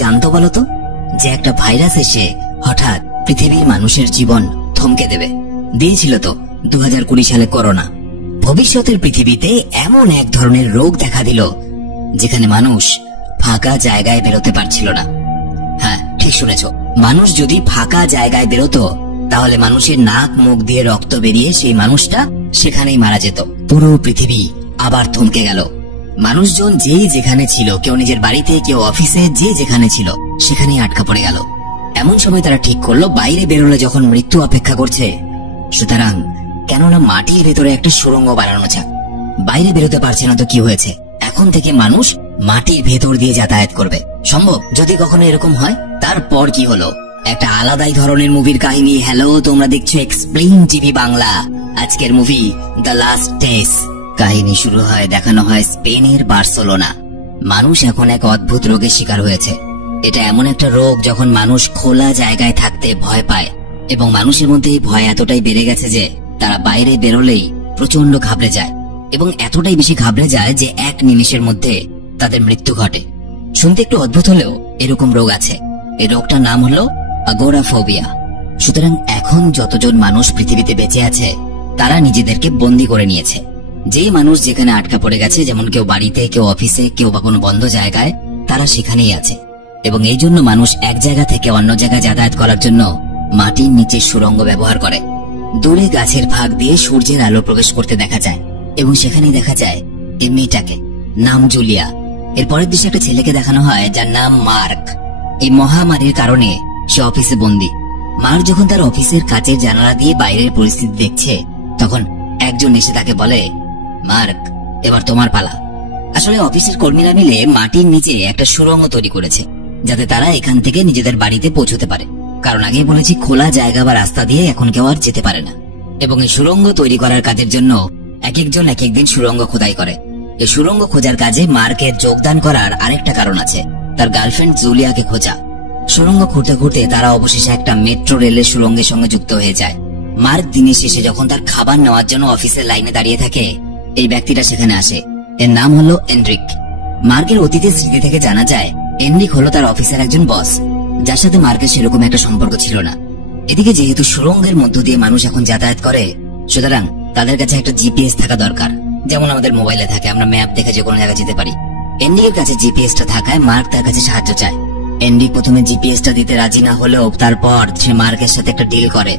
জানতো বলতো যে একটা ভাইরাস এসে হঠাৎ পৃথিবীর মানুষের জীবন থমকে দেবে? দিয়েছিল তো 2020 সালে করোনা। ভবিষ্যতের পৃথিবীতে এমন এক ধরনের রোগ দেখা দিল যেখানে মানুষ ফাঁকা জায়গায় বেরোতে পারছিল না। হ্যাঁ, ঠিক শুনেছ, মানুষ যদি ফাঁকা জায়গায় বেরোতো তাহলে মানুষের নাক মুখ দিয়ে রক্ত বেরিয়ে সেই মানুষটা সেখানেই মারা যেত। পুরো পৃথিবী আবার থমকে গেল। মানুষজন যেই যেখানে ছিল, কেউ নিজের বাড়িতে, কেউ অফিসে, যে যেখানে ছিল সেখানেই আটকা পড়ে গেল। এমন সময় তারা ঠিক করলো বাইরে বেরোলে যখন মৃত্যু অপেক্ষা করছে, সুতরাং কেননা মাটির ভেতরে একটা সুড়ঙ্গ বানানো যাক। বাইরে বেরোতে পারছে না তো কি হয়েছে, এখন থেকে মানুষ মাটির ভেতর দিয়ে যাতায়াত করবে। সম্ভব যদি কখনো এরকম হয়। তারপর কি হলো, একটা আলাদাই ধরনের মুভির কাহিনী। হ্যালো, তোমরা দেখছো এক্সপ্লেইন টিভি বাংলা। আজকের মুভি দ্য লাস্ট টেস্ট। কাহিনী শুরু হয়, দেখানো হয় স্পেনের বার্সেলোনা। মানুষ এখন এক অদ্ভুত রোগের শিকার হয়েছে। এটা এমন একটা রোগ যখন মানুষ খোলা জায়গায় থাকতে ভয় পায়, এবং মানুষের মধ্যে এই ভয় এতটাই বেড়ে গেছে যে তারা বাইরে বেরোলেই প্রচন্ড ঘাবড়ে যায়, এবং এতটাই বেশি ঘাবড়ে যায় যে এক নিমিষের মধ্যে তাদের মৃত্যু ঘটে। শুনতে একটু অদ্ভুত হলেও এরকম রোগ আছে। এই রোগটার নাম হলো আগোরাফোবিয়া। সুতরাং এখন যতজন মানুষ পৃথিবীতে বেঁচে আছে তারা নিজেদেরকে বন্দী করে নিয়েছে। যেই মানুষ যেখানে আটকা পড়ে গেছে, যেমন কেউ বাড়িতে, কেউ অফিসে, কেউ বা কোনো বন্ধ জায়গায়, তারা সেখানেই আছে। এবং এই জন্য মানুষ এক জায়গা থেকে অন্য জায়গায় যাতায়াত করার জন্য মাটির নিচে সুড়ঙ্গ ব্যবহার করে। দূরে গাছের ফাঁক দিয়ে সূর্যের আলো প্রবেশ করতে দেখা যায়, এবং সেখানেই দেখা যায় এই মেয়েটাকে, নাম জুলিয়া। এর পরের দৃশ্যে একটা ছেলেকে দেখানো হয় যার নাম মার্ক। এই মহামারীর কারণে সে অফিসে বন্দী। মার্ক যখন তার অফিসের কাচের জানালা দিয়ে বাইরের পরিস্থিতি দেখছে, তখন একজন এসে তাকে বলে, মার্ক, এবার তোমার পালা। আসলে অফিসের কর্মীরা মিলে মাটির নিচে একটা সুড়ঙ্গ তৈরি করেছে যাতে তারা এখান থেকে নিজেদের বাড়িতে পৌঁছতে পারে। কারণ আগেই বলেছি, খোলা জায়গা বা রাস্তা দিয়ে এখন কেউ আর যেতে পারে না। এবং এই সুড়ঙ্গ তৈরি করার কাজের জন্য এক একজন এক একদিন সুড়ঙ্গ খোদাই করে। এই সুড়ঙ্গ খোঁজার কাজে মার্কের যোগদান করার আরেকটা কারণ আছে, তার গার্লফ্রেন্ড জুলিয়াকে খোঁজা। সুড়ঙ্গ খুঁড়তে খুঁড়তে তারা অবশেষে একটা মেট্রো রেলের সুড়ঙ্গের সঙ্গে যুক্ত হয়ে যায়। মার্ক দিনের শেষে যখন তার খাবার নেওয়ার জন্য অফিসের লাইনে দাঁড়িয়ে থাকে, এই ব্যক্তিটা সেখানে আসে। এর নাম হলো এনরিক। মার্কের অতীতের স্মৃতি থেকে জানা যায় এনরিক হলো তার অফিসের একজন বস, যার সাথে মার্কের সেরকম একটা সম্পর্ক ছিল না। এদিকে যেহেতু সুড়ঙ্গের মধ্য দিয়ে মানুষ এখন যাতায়াত করে, সুতরাং তাদের কাছে একটা জিপিএস থাকা দরকার। যেমন আমাদের মোবাইলে থাকে, আমরা ম্যাপ দেখে যে কোনো জায়গায় যেতে পারি। এনরিকের কাছে জিপিএসটা থাকায় মার্ক তার কাছে সাহায্য চায়। এনরিক প্রথমে জিপিএসটা দিতে রাজি না হলেও তারপর সে মার্কের সাথে একটা ডিল করে।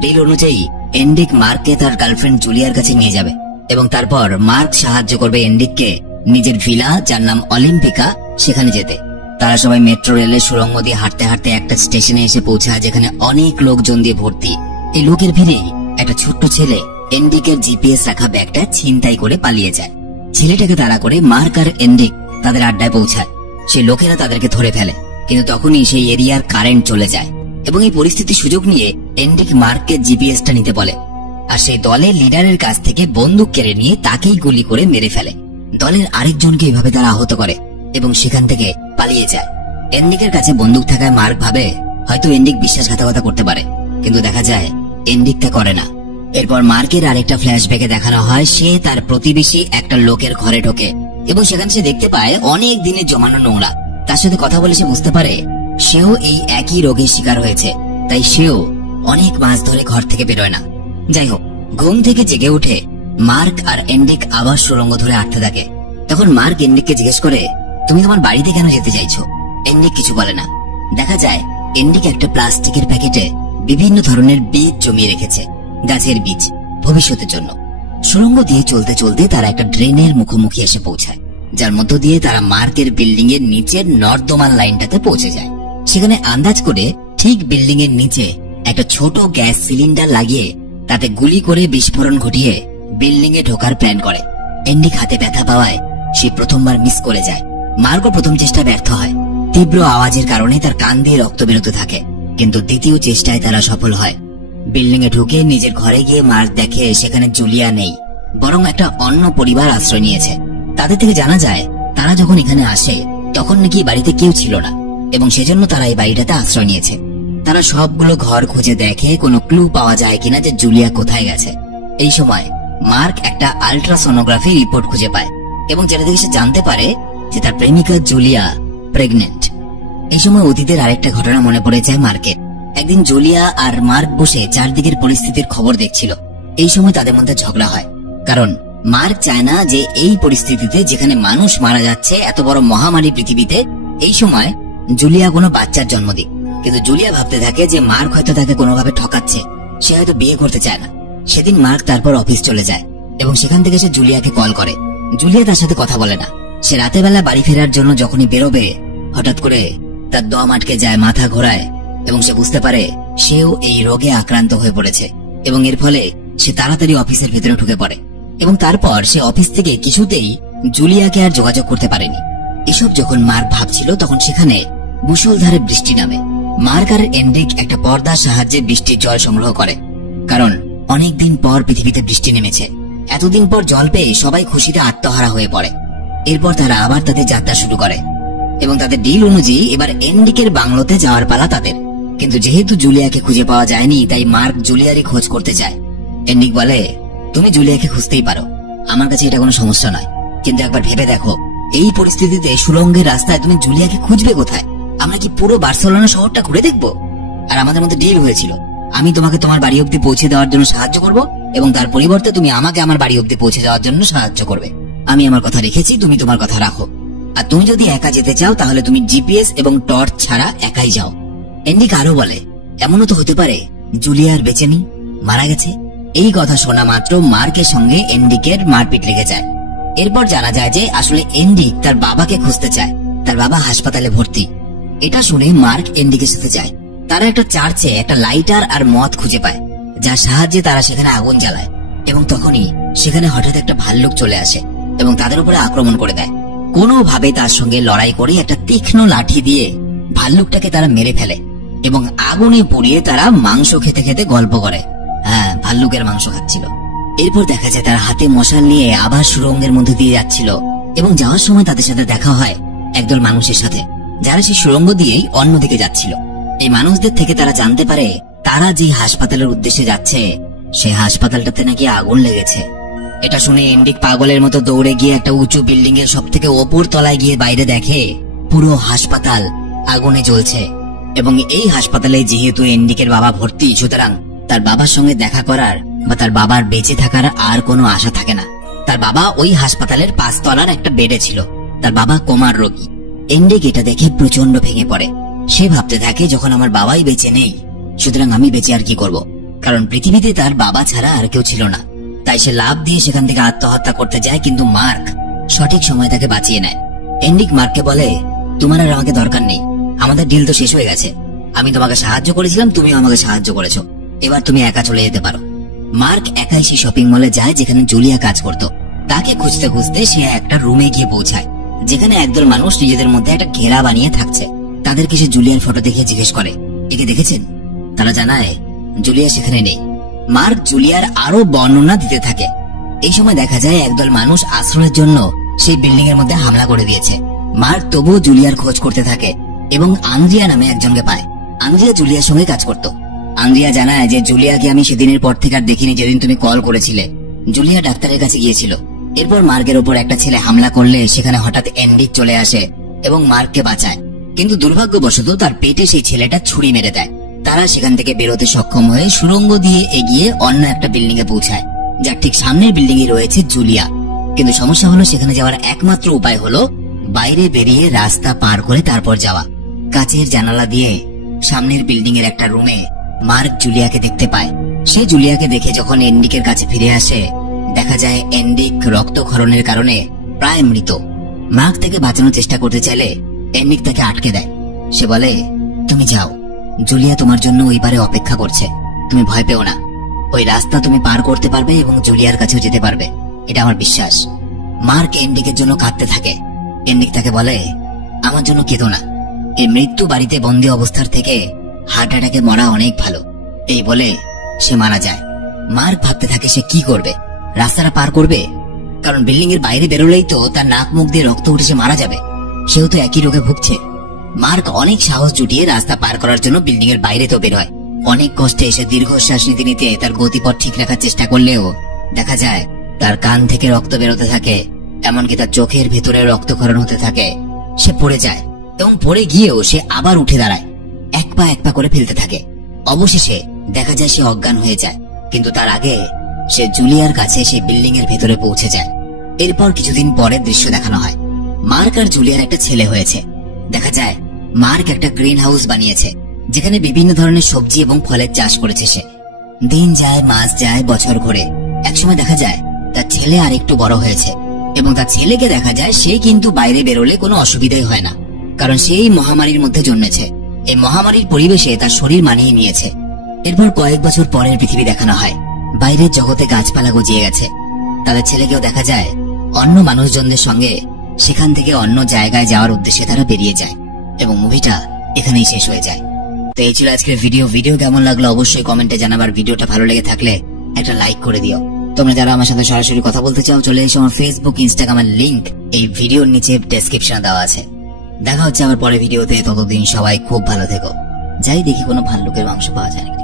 ডিল অনুযায়ী এনরিক মার্ককে তার গার্লফ্রেন্ড জুলিয়ার কাছে নিয়ে যাবে, এবং তারপর মার্ক সাহায্য করবে এনরিককে নিজের ভিলা, যার নাম অলিম্পিকা, সেখানে যেতে। তারা সবাই মেট্রো রেলের সুড়ঙ্গ দিয়ে হাঁটতে হাঁটতে একটা স্টেশনে এসে পৌঁছায় যেখানে অনেক লোকজন দিয়ে ভর্তি। এই লোকের ভিড়ে একটা ছোট্ট ছেলে এনরিকের জিপিএস রাখা ব্যাগটা ছিনতাই করে পালিয়ে যায়। ছেলেটাকে তাড়া করে মার্ক আর এনরিক তাদের আড্ডায় পৌঁছায়। সেই লোকেরা তাদেরকে ধরে ফেলে, কিন্তু তখনই সেই এরিয়ার কারেন্ট চলে যায়, এবং এই পরিস্থিতির সুযোগ নিয়ে এনরিক মার্ককে জিপিএসটা নিতে বলে। আর সেই দলের লিডারের কাছ থেকে বন্দুক কেড়ে নিয়ে তাকেই গুলি করে মেরে ফেলে। দলের আরেকজনকে এভাবে তারা আহত করে এবং সেখান থেকে পালিয়ে যায়। এনরিকের কাছে বন্দুক থাকায় মার্ক ভাবে হয়তো এনরিক বিশ্বাসঘাতকতা করতে পারে, কিন্তু দেখা যায় এনরিক তা করে না। এরপর মার্কের আরেকটা ফ্ল্যাশব্যাকে দেখানো হয় সে তার প্রতিবেশী একটা লোকের ঘরে ঢোকে, এবং সেখানে সে দেখতে পায় অনেক দিনের জমানো নোংরা। তার সাথে কথা বলে সে বুঝতে পারে সেও এই একই রোগের শিকার হয়েছে, তাই সেও অনেক মাস ধরে ঘর থেকে বেরোয় না। যাই হোক, ঘুম থেকে জেগে উঠে মার্ক আর এনরিক আবার সুড়ঙ্গ ধরে হাঁটতে থাকে। তখন মার্ক এনরিককে জিজ্ঞেস করে, তুমি তোমার বাড়িতে কেন যেতে চাইছো? এনরিক কিছু বলে না। দেখা যায় এনরিক একটা প্লাস্টিকের প্যাকেটে বিভিন্ন ধরনের বীজ জমিয়ে রেখেছে, গাছের বীজ, ভবিষ্যতের জন্য। সুড়ঙ্গ দিয়ে চলতে চলতে তারা একটা ড্রেনের মুখোমুখি এসে পৌঁছায়, যার মধ্য দিয়ে তারা মার্কের বিল্ডিং এর নিচের নর্দমান লাইনটাতে পৌঁছে যায়। সেখানে আন্দাজ করে ঠিক বিল্ডিং এর নিচে একটা ছোট গ্যাস সিলিন্ডার লাগিয়ে তাতে গুলি করে বিস্ফোরণ ঘটিয়ে বিল্ডিং এ ঢোকার প্ল্যান করে। এনরিক হাতে ব্যথা পাওয়ায় সে প্রথমবার মিস করে যায়। মার্কও প্রথম চেষ্টা ব্যর্থ হয়। তীব্র আওয়াজের কারণে তার কান দিয়ে রক্ত বেরোতে থাকে, কিন্তু দ্বিতীয় চেষ্টায় তারা সফল হয়। বিল্ডিং এ ঢুকে নিজের ঘরে গিয়ে মার্ক দেখে সেখানে জুলিয়া নেই, বরং একটা অন্য পরিবার আশ্রয় নিয়েছে। তাদের থেকে জানা যায় তারা যখন এখানে আসে তখন নাকি বাড়িতে কেউ ছিল না, এবং সেজন্য তারা এই বাড়িটাতে আশ্রয় নিয়েছে। তারা সবগুলো ঘর খুঁজে দেখে কোনো ক্লু পাওয়া যায় কিনা যে জুলিয়া কোথায় গেছে। এই সময় মার্ক একটা আল্ট্রাসোনোগ্রাফি রিপোর্ট খুঁজে পায়, এবং যেটা দেখে সে জানতে পারে যে তার প্রেমিকা জুলিয়া প্রেগনেন্ট। এই সময় অতীতের আরেকটা ঘটনা মনে পড়ে যায় মার্কের। একদিন জুলিয়া আর মার্ক বসে চারদিকের পরিস্থিতির খবর দেখছিল। এই সময় তাদের মধ্যে ঝগড়া হয়, কারণ মার্ক চায় না যে এই পরিস্থিতিতে, যেখানে মানুষ মারা যাচ্ছে, এত বড় মহামারী পৃথিবীতে, এই সময় জুলিয়া কোনো বাচ্চার জন্ম দিক। কিন্তু জুলিয়া ভাবতে থাকে যে মার্ক হয়তো তাকে কোনোভাবে ঠকাচ্ছে, সে হয়তো বিয়ে করতে চায় না। সেদিন মার্ক তারপর অফিস চলে যায় এবং সেখান থেকে সে জুলিয়াকে কল করে। জুলিয়া তার সাথে কথা বলে না। সে রাতের বেলা বাড়ি ফেরার জন্য যখনই বেরোবে, হঠাৎ করে তার দম আটকে যায়, মাথা ঘোরায় এবং সে বুঝতে পারে সেও এই রোগে আক্রান্ত হয়ে পড়েছে এবং এর ফলে সে তাড়াতাড়ি অফিসের ভেতরে ঢুকে পড়ে এবং তারপর সে অফিস থেকে কিছুতেই জুলিয়াকে আর যোগাযোগ করতে পারেনি। এসব যখন মার্ক ভাবছিল, তখন সেখানে মুষলধারে বৃষ্টি নামে। মার্ক আর এন্ড্রিক একটা পর্দার সাহায্যে বৃষ্টির জল সংগ্রহ করে, কারণ অনেকদিন পর পৃথিবীতে বৃষ্টি নেমেছে। এতদিন পর জল পেয়ে সবাই খুশিতে আত্মহারা হয়ে পড়ে। এরপর তারা আবার তাদের যাত্রা শুরু করে এবং তাদের ডিল অনুযায়ী এবার এন্ড্রিকের বাংলোতে যাওয়ার পালা তাদের। কিন্তু যেহেতু জুলিয়াকে খুঁজে পাওয়া যায়নি, তাই মার্ক জুলিয়ারই খোঁজ করতে চায়। এন্ড্রিক বলে, তুমি জুলিয়াকে খুঁজতেই পারো, আমার কাছে এটা কোনো সমস্যা নয়, কিন্তু একবার ভেবে দেখো, এই পরিস্থিতিতে সুড়ঙ্গের রাস্তায় তুমি জুলিয়াকে খুঁজবে কোথায়? আমরা কি পুরো বার্সেলোনা শহরটা ঘুরে দেখবো? আর আমাদের মধ্যে ডিল হয়েছিল, আমি তোমাকে তোমার বাড়ি অব্দি পৌঁছে দেওয়ার জন্য সাহায্য করব এবং তার পরিবর্তে তুমি আমাকে আমার বাড়ি অব্দি পৌঁছে দেওয়ার জন্য সাহায্য করবে। আমি আমার কথা রেখেছি, তুমি তোমার কথা রাখো। আর তুমি যদি একা যেতে চাও, তাহলে তুমি জিপিএস এবং টর্চ ছাড়া একাই যাও। এন্ড্রিক আরো বলে, এমনও তো হতে পারে জুলিয়ার বেঁচে নেই, মারা গেছে। এই কথা শোনা মাত্র মার্কের সঙ্গে এন্ড্রিকের মারপিট লেগে যায়। এরপর জানা যায় যে আসলে এন্ড্রিক তার বাবাকে খুঁজতে চায়, তার বাবা হাসপাতালে ভর্তি। এটা শুনে মার্ক এন্ড্রিকের সাথে যায়। তারা একটা চার্চে একটা লাইটার আর মদ খুঁজে পায়, যার সাহায্যে তারা সেখানে আগুন জ্বালায় এবং তখনই সেখানে হঠাৎ একটা ভাল্লুক চলে আসে এবং তাদের উপরে আক্রমণ করে দেয়। কোনোভাবে তার সঙ্গে লড়াই করে একটা তীক্ষ্ণ লাঠি দিয়ে ভাল্লুকটাকে তারা মেরে ফেলে এবং আগুনে পুড়িয়ে তারা মাংস খেতে খেতে গল্প করে। হ্যাঁ, ভাল্লুকের মাংস খাচ্ছিল। এরপর দেখা যায় তারা হাতে মশাল নিয়ে আবার সুড়ঙ্গের মধ্যে দিয়ে যাচ্ছিল এবং যাওয়ার সময় তাদের সাথে দেখা হয় একদল মানুষের সাথে, যারা সেই সুড়ঙ্গ দিয়েই অন্যদিকে যাচ্ছিল। এই মানুষদের থেকে তারা জানতে পারে তারা যে হাসপাতালের উদ্দেশ্যে যাচ্ছে, সেই হাসপাতালটাতে নাকি আগুন লেগেছে। এটা শুনে এন্ড্রিক পাগলের মতো দৌড়ে গিয়ে একটা উঁচু বিল্ডিং এর সব থেকে ওপর তলায় গিয়ে বাইরে দেখে পুরো হাসপাতাল আগুনে জ্বলছে এবং এই হাসপাতালে যেহেতু এন্ড্রিকের বাবা ভর্তি, সুতরাং তার বাবার সঙ্গে দেখা করার বা তার বাবার বেঁচে থাকার আর কোনো আশা থাকে না। তার বাবা ওই হাসপাতালের 5 তলার একটা বেডে ছিল। তার বাবা কোমার রোগী। এন্ড্রিক এটা দেখে প্রচন্ড ভেঙে পড়ে। সে ভাবতে থাকে, যখন আমার বাবাই বেঁচে নেই, সুতরাং আমি বেঁচে আর কি করব? কারণ পৃথিবীতে তার বাবা ছাড়া আর কেউ ছিল না। তাই সে লাফ দিয়ে সেখান থেকে আত্মহত্যা করতে যায়, কিন্তু মার্ক সঠিক সময় তাকে বাঁচিয়ে নেয়। এন্ড্রিক মার্ককে বলে, তোমার আর আমাকে দরকার নেই, আমাদের ডিল তো শেষ হয়ে গেছে। আমি তোমাকে সাহায্য করেছিলাম, তুমিও আমাকে সাহায্য করেছো, এবার তুমি একা চলে যেতে পারো। মার্ক একাই সেই শপিং মলে যায় যেখানে জুলিয়া কাজ করত। তাকে খুঁজতে খুঁজতে সে একটা রুমে গিয়ে পৌঁছায়, যেখানে একদল মানুষ নিজেদের মধ্যে একটা ঘেরা বানিয়ে থাকছে। তাদেরকে সে জুলিয়ার ফটো দেখে জিজ্ঞেস করে, একে দেখেছেন? তারা জানায় জুলিয়া সেখানে নেই। মার্ক জুলিয়ার আরো বর্ণনা দিতে থাকে। এই সময় দেখা যায় একদল মানুষ আশ্রয়ের জন্য সেই বিল্ডিং এর মধ্যে হামলা করে দিয়েছে। মার্ক তবুও জুলিয়ার খোঁজ করতে থাকে এবং আন্দ্রিয়া নামে একজনকে পায়। আন্দ্রিয়া জুলিয়ার সঙ্গে কাজ করত। আন্দ্রিয়া জানায় যে জুলিয়াকে আমি সেদিনের পর থেকে আর দেখিনি, যেদিন তুমি কল করেছিলে। জুলিয়া ডাক্তারের কাছে গিয়েছিল। এরপর মার্কের ওপর একটা ছেলে হামলা করলে সেখানে হঠাৎ এন্ড্রিক চলে আসে এবং মার্ককে বাঁচায়, কিন্তু দুর্ভাগ্যবশত তার পেটে সেই ছেলেটা ছুরি মেরে দেয়। তারা সেখান থেকে বেরোতে সক্ষম হয়ে সুড়ঙ্গ দিয়ে এগিয়ে অন্য একটা বিল্ডিং এ পৌঁছায়, যার ঠিক সামনের বিল্ডিং এ রয়েছে জুলিয়া। কিন্তু সমস্যা হলো, সেখানে যাওয়ার একমাত্র উপায় হলো বাইরে বেরিয়ে রাস্তা পার করে তারপর যাওয়া। কাচের জানালা দিয়ে সামনের বিল্ডিং এর একটা রুমে মার্ক জুলিয়াকে দেখতে পায়। সে জুলিয়াকে দেখে যখন এন্ড্রিকের কাছে ফিরে আসে, দেখা যায় এন্ড্রিক রক্তক্ষরণের কারণে প্রায় মৃত। মার্ক তাকে বাঁচানোর চেষ্টা করতে চাইলে এন্ড্রিক তাকে আটকে দেয়। সে বলে, তুমি যাও, জুলিয়া তোমার জন্য ওই পারে অপেক্ষা করছে, তুমি ভয় পেও না। ওই রাস্তা তুমি পার করতে পারবে এবং জুলিয়ার কাছেও যেতে পারবে, এটা আমার বিশ্বাস। মার্ক এন্ড্রিকের জন্য কাঁদতে থাকে। এন্ড্রিক তাকে বলে, আমার জন্য কেঁদো না, এই মৃত্যু বাড়িতে বন্দী অবস্থার থেকে হার্ট অ্যাটাকে মরা অনেক ভালো। এই বলে সে মারা যায়। মার্ক ভাবতে থাকে সে কি করবে, রাস্তাটা পার করবে, কারণ বিল্ডিং এর বাইরে বেরোলেই তো তার নাক মুখ দিয়ে রক্ত উঠে সে মারা যাবে। সেও তো একই রোগে ভুগছে। মার্ক অনেক সাহস জুটিয়ে রাস্তা পার করার জন্য বিল্ডিং এর বাইরে তো বের হয়। অনেক কষ্টে এসে দীর্ঘশ্বাস নিতে নিতে তার গতিপথ ঠিক রাখার চেষ্টা করলেও দেখা যায় তার কান থেকে রক্ত বেরোতে থাকে, এমনকি তার চোখের ভিতরে রক্তক্ষরণ হতে থাকে। সে পড়ে যায় এবং পড়ে গিয়েও সে আবার উঠে দাঁড়ায়, এক পা করে ফেলতে থাকে। অবশেষে দেখা যায় সে অজ্ঞান হয়ে যায়, কিন্তু তার আগে সে জুলিয়ার কাছে সেই বিল্ডিং এর ভেতরে পৌঁছে যায়। এরপর কিছুদিন পরের দৃশ্য দেখানো হয়। মার্ক আর জুলিয়ার একটা ছেলে হয়েছে। দেখা যায় মার্ক একটা গ্রিন হাউস বানিয়েছে, যেখানে বিভিন্ন ধরনের সবজি এবং ফলের চাষ করেছে সে। দিন যায়, মাস যায়, বছর ঘোরে। একসময় দেখা যায় তার ছেলে আর একটু বড় হয়েছে এবং তার ছেলেকে দেখা যায় সে কিন্তু বাইরে বেরোলে কোনো অসুবিধাই হয় না, কারণ সেই মহামারীর মধ্যে জন্মেছে। এই মহামারীর পরিবেশে তার শরীর মানিয়ে নিয়েছে। এরপর কয়েক বছর পরের পৃথিবী দেখানো হয়। বাইরের জগতে গাছপালা গজিয়ে গেছে। তাদের ছেলেকেও দেখা যায় অন্য মানুষজনদের সঙ্গে সেখান থেকে অন্য জায়গায় যাওয়ার উদ্দেশ্যে তারা বেরিয়ে যায় এবং মুভিটা এখানেই শেষ হয়ে যায়। তো এই ছিল আজকের ভিডিও কেমন লাগলো অবশ্যই কমেন্টে জানাবার। ভিডিওটা ভালো লেগে থাকলে একটা লাইক করে দিও। তোমরা যারা আমার সাথে সরাসরি কথা বলতে চাও চলে এসো আমার ফেসবুক, ইনস্টাগ্রামের লিংক এই ভিডিওর নিচে ডেসক্রিপশনে দেওয়া আছে। দেখা হচ্ছে আবার পরের ভিডিওতে। ততদিন সবাই খুব ভালো থেকো। যাই দেখি কোনো ভাল্লুকের মাংস পাওয়া যায় নাকি।